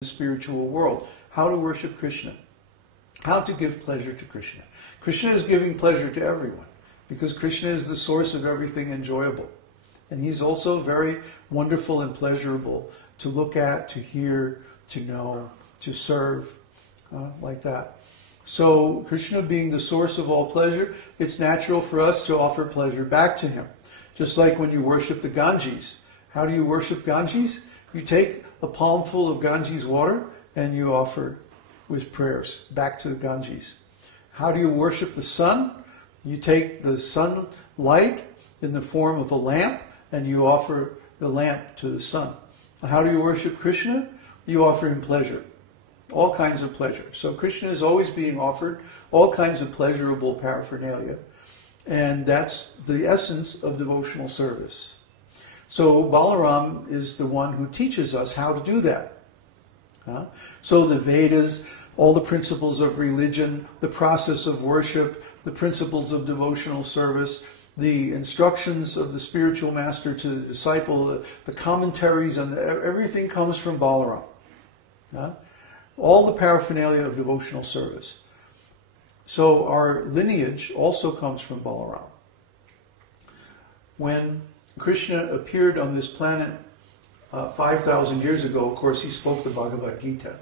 the spiritual world. How to worship Krishna. How to give pleasure to Krishna. Krishna is giving pleasure to everyone because Krishna is the source of everything enjoyable. And he's also very wonderful and pleasurable to look at, to hear, to know, to serve, like that. So Krishna being the source of all pleasure, it's natural for us to offer pleasure back to him. Just like when you worship the Ganges. How do you worship Ganges? You take a palmful of Ganges water and you offer with prayers back to the Ganges. How do you worship the sun? You take the sunlight in the form of a lamp and you offer the lamp to the sun. How do you worship Krishna? You offer him pleasure. All kinds of pleasure. So Krishna is always being offered all kinds of pleasurable paraphernalia. And that's the essence of devotional service. So Balarāma is the one who teaches us how to do that. So the Vedas, all the principles of religion, the process of worship, the principles of devotional service, the instructions of the spiritual master to the disciple, the commentaries, and everything comes from Balarāma. All the paraphernalia of devotional service. So our lineage also comes from Balarāma. When Krishna appeared on this planet 5,000 years ago, of course, he spoke the Bhagavad Gita.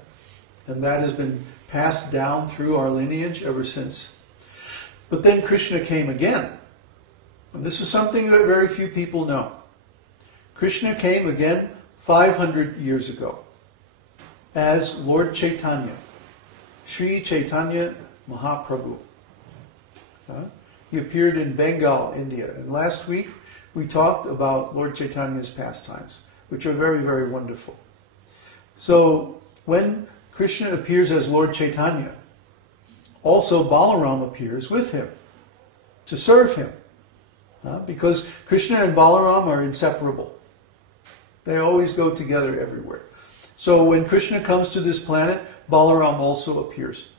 And that has been passed down through our lineage ever since. But then Krishna came again. And this is something that very few people know. Krishna came again 500 years ago as Lord Caitanya, Śrī Caitanya Mahāprabhu. He appeared in Bengal, India. And last week we talked about Lord Caitanya's pastimes, which are very, very wonderful. So when Krishna appears as Lord Caitanya, also Balarāma appears with him to serve him. Because Krishna and Balarāma are inseparable. They always go together everywhere. So when Krishna comes to this planet, Balarāma also appears.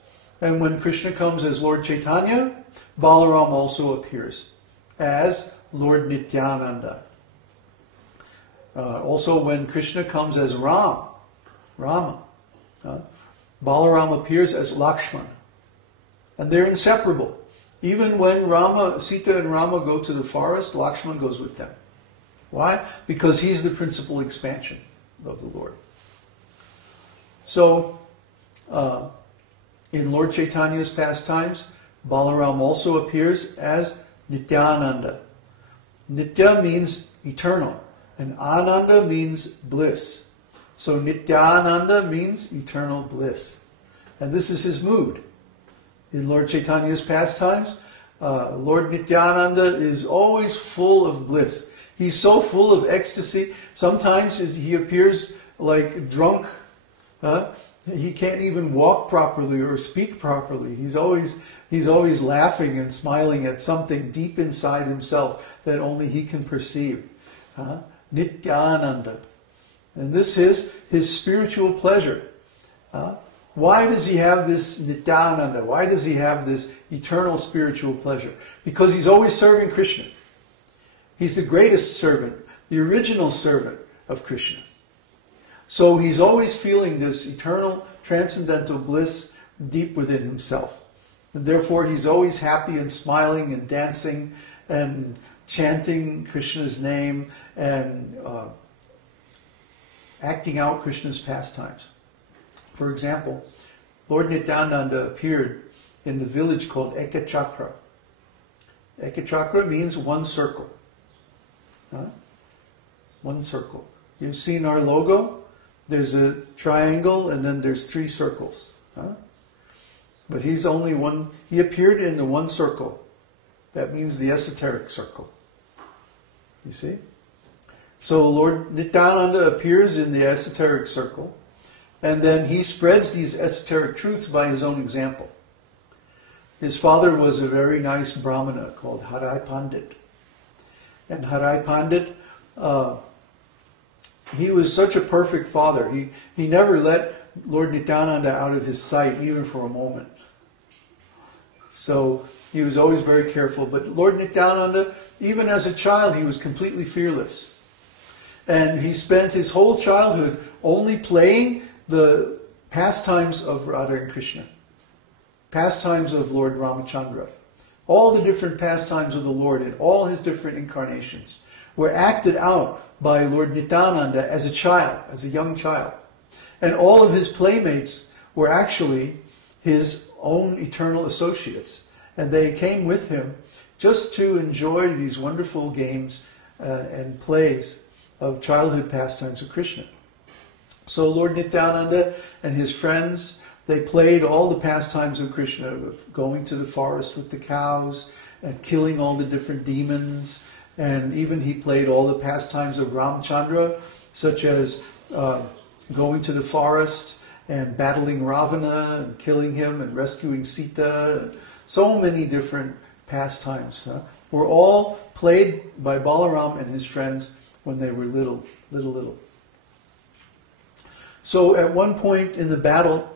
And when Krishna comes as Lord Caitanya, Balarāma also appears as Lord Nityananda. Also when Krishna comes as Rama, Balarāma appears as Lakshmana. And they're inseparable. Even when Sita and Rama go to the forest, Lakshmana goes with them. Why? Because he's the principal expansion of the Lord. So, in Lord Caitanya's pastimes, Balarāma also appears as Nityananda. Nitya means eternal, and Ananda means bliss. So Nityananda means eternal bliss. And this is his mood. In Lord Caitanya's pastimes, Lord Nityananda is always full of bliss. He's so full of ecstasy, sometimes he appears like drunk. He can't even walk properly or speak properly. He's always laughing and smiling at something deep inside himself that only he can perceive. Nityananda. And this is his spiritual pleasure. Why does he have this Nityananda? Why does he have this eternal spiritual pleasure? Because he's always serving Krishna. He's the greatest servant, the original servant of Krishna. So he's always feeling this eternal, transcendental bliss deep within himself. And therefore he's always happy and smiling and dancing and chanting Krishna's name and acting out Krishna's pastimes. For example, Lord Nityananda appeared in the village called Ekachakra. Ekachakra means one circle. One circle. You've seen our logo? There's a triangle and then there's three circles. But he's only one. He appeared in the one circle. That means the esoteric circle. You see? So Lord Nityananda appears in the esoteric circle. And then he spreads these esoteric truths by his own example. His father was a very nice Brahmana called Harai Pandit. And Harai Pandit, he was such a perfect father. He never let Lord Nityananda out of his sight, even for a moment. So he was always very careful. But Lord Nityananda, even as a child, he was completely fearless. And he spent his whole childhood only playing the pastimes of Radha and Krishna, pastimes of Lord Ramachandra, all the different pastimes of the Lord in all his different incarnations were acted out by Lord Nityananda as a child, as a young child. And all of his playmates were actually his own eternal associates. And they came with him just to enjoy these wonderful games and plays of childhood pastimes of Krishna. So Lord Nityananda and his friends, they played all the pastimes of Krishna, going to the forest with the cows and killing all the different demons. And even he played all the pastimes of Ramchandra, such as going to the forest and battling Ravana and killing him and rescuing Sita. So many different pastimes were all played by Balarāma and his friends when they were little. So at one point in the battle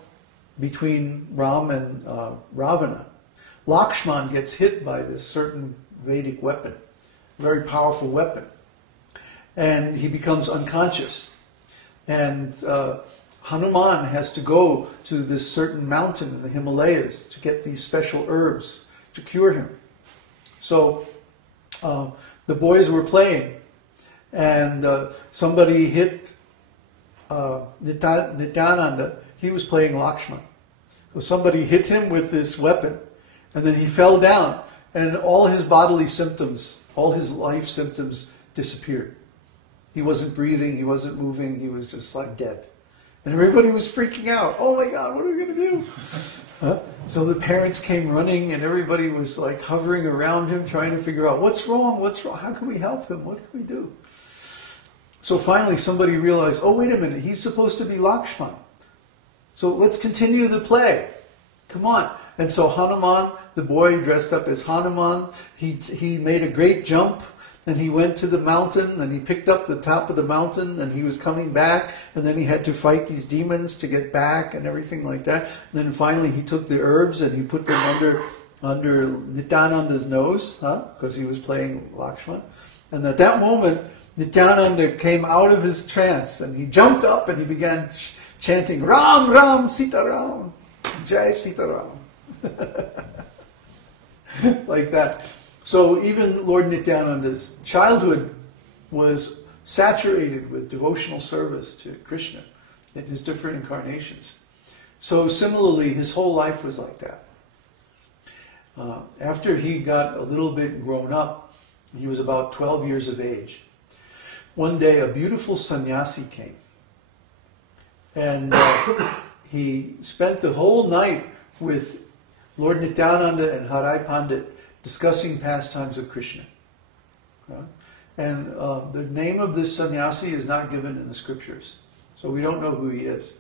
between Ram and Ravana, Lakshman gets hit by this certain Vedic weapon, very powerful weapon, and he becomes unconscious. And Hanuman has to go to this certain mountain in the Himalayas to get these special herbs to cure him. So the boys were playing, and somebody hit Nityananda. He was playing Lakshman. So somebody hit him with this weapon, and then he fell down, and all his bodily symptoms, all his life symptoms disappeared. He wasn't breathing, he wasn't moving, he was just like dead. And everybody was freaking out. Oh my God, what are we going to do? So the parents came running, and everybody was like hovering around him, trying to figure out what's wrong, how can we help him, what can we do? So finally somebody realized, oh wait a minute, he's supposed to be Lakshman. So let's continue the play. Come on. And so Hanuman, the boy dressed up as Hanuman, he made a great jump, and he went to the mountain, and he picked up the top of the mountain, and he was coming back, and then he had to fight these demons to get back and everything like that. And then finally he took the herbs and he put them under Nityananda's nose, because he was playing Lakshman. And at that moment, Nityananda came out of his trance, and he jumped up and he began chanting, Ram, Ram, Sita Ram, Jai Sita Ram. Like that. So even Lord Nityananda's childhood was saturated with devotional service to Krishna in his different incarnations. So similarly, his whole life was like that. After he got a little bit grown up, he was about 12 years of age. One day a beautiful sannyasi came, and he spent the whole night with Lord Nityananda and Harai Pandit discussing pastimes of Krishna. And the name of this sannyasi is not given in the scriptures, so we don't know who he is.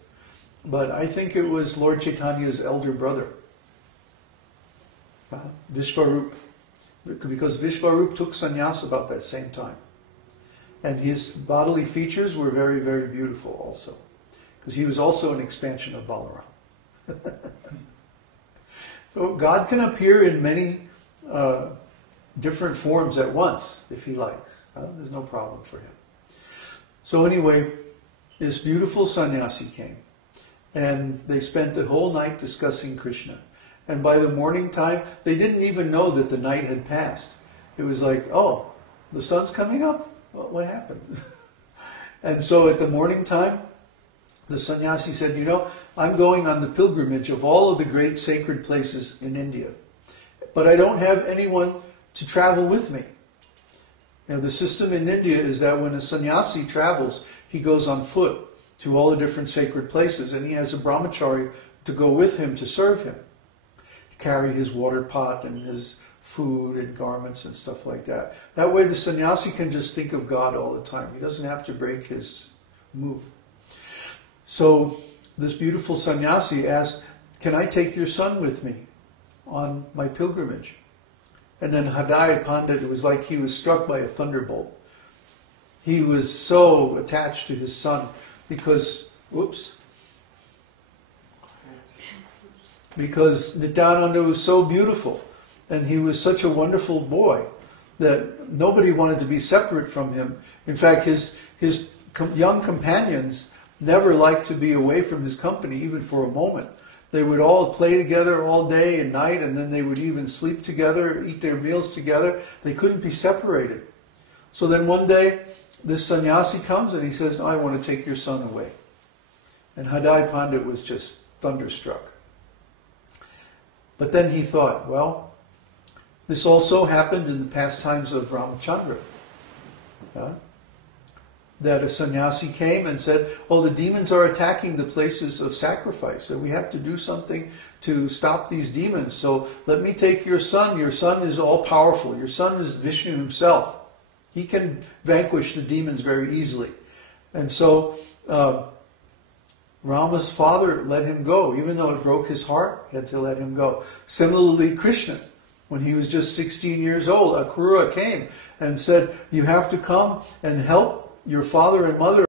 But I think it was Lord Chaitanya's elder brother, Vishvarup, because Vishvarup took sannyas about that same time. And his bodily features were very, very beautiful also, because he was also an expansion of Balarāma. So God can appear in many different forms at once, if he likes. There's no problem for him. So anyway, this beautiful sannyasi came, and they spent the whole night discussing Krishna. And by the morning time, they didn't even know that the night had passed. It was like, oh, the sun's coming up? What happened? And so at the morning time, the sannyasi said, you know, I'm going on the pilgrimage of all of the great sacred places in India, but I don't have anyone to travel with me. You know, the system in India is that when a sannyasi travels, he goes on foot to all the different sacred places, and he has a brahmachari to go with him to serve him, to carry his water pot and his food and garments and stuff like that. That way the sannyasi can just think of God all the time. He doesn't have to break his mood. So this beautiful sannyasi asked, can I take your son with me on my pilgrimage? And then Harai Pandit, it was like he was struck by a thunderbolt. He was so attached to his son because Nityananda was so beautiful. And he was such a wonderful boy that nobody wanted to be separate from him. In fact, his young companions, never liked to be away from his company, even for a moment. They would all play together all day and night, and then they would even sleep together, eat their meals together. They couldn't be separated. So then one day, this sannyasi comes and he says, I want to take your son away. And Hadai Pandit was just thunderstruck. But then he thought, well, this also happened in the pastimes of Ramachandra. That a sannyasi came and said, oh, the demons are attacking the places of sacrifice, and we have to do something to stop these demons. So let me take your son. Your son is all-powerful. Your son is Vishnu himself. He can vanquish the demons very easily. And so Rama's father let him go. Even though it broke his heart, he had to let him go. Similarly, Krishna, when he was just 16 years old, Akrura came and said, you have to come and help your father and mother